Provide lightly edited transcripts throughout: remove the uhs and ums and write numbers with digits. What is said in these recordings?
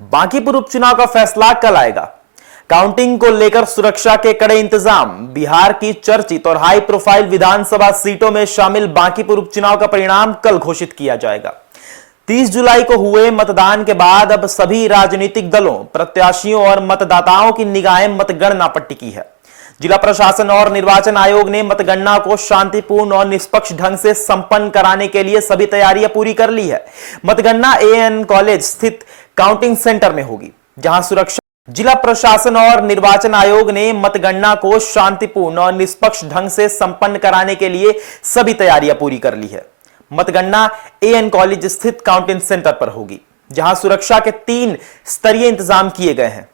बांकीपुर उपचुनाव का फैसला कल आएगा। काउंटिंग को लेकर सुरक्षा के कड़े इंतजाम। बिहार की चर्चित और हाई प्रोफाइल विधानसभा सीटों में शामिल बांकीपुर उपचुनाव का परिणाम कल घोषित किया जाएगा। 30 जुलाई को हुए मतदान के बाद अब सभी राजनीतिक दलों, प्रत्याशियों और मतदाताओं की निगाहें मतगणना पर टिकी है। जिला प्रशासन और निर्वाचन आयोग ने मतगणना को शांतिपूर्ण और निष्पक्ष ढंग से संपन्न कराने के लिए सभी तैयारियां पूरी कर ली है। मतगणना एएन कॉलेज स्थित काउंटिंग सेंटर में होगी, जहां सुरक्षा जिला प्रशासन और निर्वाचन आयोग ने मतगणना को शांतिपूर्ण और निष्पक्ष ढंग से संपन्न कराने के लिए सभी तैयारियां पूरी कर ली है। मतगणना एएन कॉलेज स्थित काउंटिंग सेंटर पर होगी, जहां सुरक्षा के 3 स्तरीय इंतजाम किए गए हैं।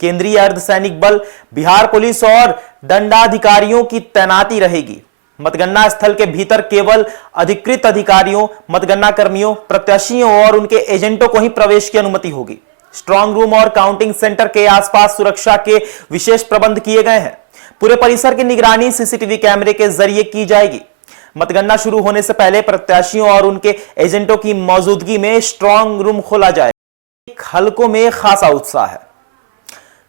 केंद्रीय अर्धसैनिक बल, बिहार पुलिस और दंडाधिकारियों की तैनाती रहेगी। मतगणना स्थल के भीतर केवल अधिकृत अधिकारियों, मतगणना कर्मियों, प्रत्याशियों और उनके एजेंटों को ही प्रवेश की अनुमति होगी। स्ट्रांग रूम और काउंटिंग सेंटर के आसपास सुरक्षा के विशेष प्रबंध किए गए हैं। पूरे परिसर की निगरानी सीसीटीवी कैमरे के जरिए की जाएगी। मतगणना शुरू होने से पहले प्रत्याशियों और उनके एजेंटों की मौजूदगी में स्ट्रांग रूम खोला जाएगा। हलकों में खासा उत्साह है।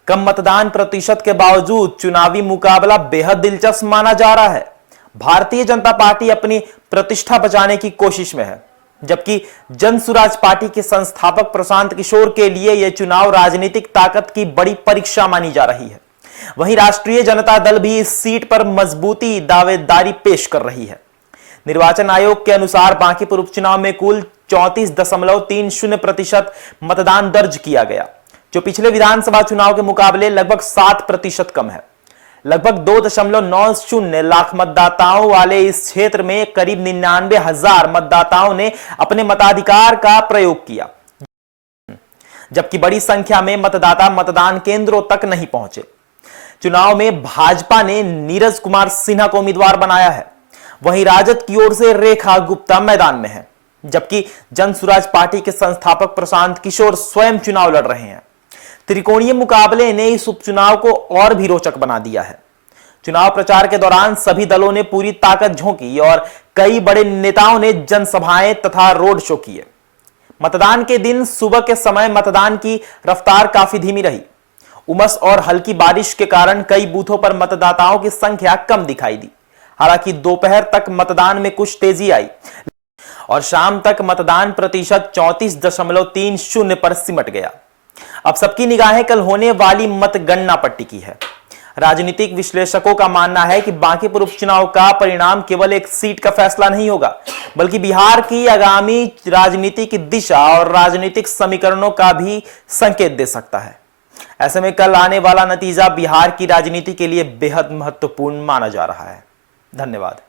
कम मतदान प्रतिशत के बावजूद चुनावी मुकाबला बेहद दिलचस्प माना जा रहा है। भारतीय जनता पार्टी अपनी प्रतिष्ठा बचाने की कोशिश में है, जबकि जन सुराज पार्टी के संस्थापक प्रशांत किशोर के लिए यह चुनाव राजनीतिक ताकत की बड़ी परीक्षा मानी जा रही है। वहीं राष्ट्रीय जनता दल भी इस सीट पर मजबूती दावेदारी पेश कर रही है। निर्वाचन आयोग के अनुसार बांकीपुर उपचुनाव में कुल 34.30% मतदान दर्ज किया गया, जो पिछले विधानसभा चुनाव के मुकाबले लगभग 7% कम है। लगभग 2.90 लाख मतदाताओं वाले इस क्षेत्र में करीब 99,000 मतदाताओं ने अपने मताधिकार का प्रयोग किया, जबकि बड़ी संख्या में मतदाता मतदान केंद्रों तक नहीं पहुंचे। चुनाव में भाजपा ने नीरज कुमार सिन्हा को उम्मीदवार बनाया है। वहीं राजद की ओर से रेखा गुप्ता मैदान में है, जबकि जन सुराज पार्टी के संस्थापक प्रशांत किशोर स्वयं चुनाव लड़ रहे हैं। त्रिकोणीय मुकाबले ने इस उपचुनाव को और भी रोचक बना दिया है। चुनाव प्रचार के दौरान सभी दलों ने पूरी ताकत झोंकी और कई बड़े नेताओं ने जनसभाएं तथा रोड शो किए। मतदान के दिन सुबह के समय मतदान की रफ्तार काफी धीमी रही। उमस और हल्की बारिश के कारण कई बूथों पर मतदाताओं की संख्या कम दिखाई दी। हालांकि दोपहर तक मतदान में कुछ तेजी आई और शाम तक मतदान प्रतिशत 34.30 पर सिमट गया। अब सबकी निगाहें कल होने वाली मतगणना पर टिकी है। राजनीतिक विश्लेषकों का मानना है कि बांकीपुर उपचुनाव का परिणाम केवल एक सीट का फैसला नहीं होगा, बल्कि बिहार की आगामी राजनीति की दिशा और राजनीतिक समीकरणों का भी संकेत दे सकता है। ऐसे में कल आने वाला नतीजा बिहार की राजनीति के लिए बेहद महत्वपूर्ण माना जा रहा है। धन्यवाद।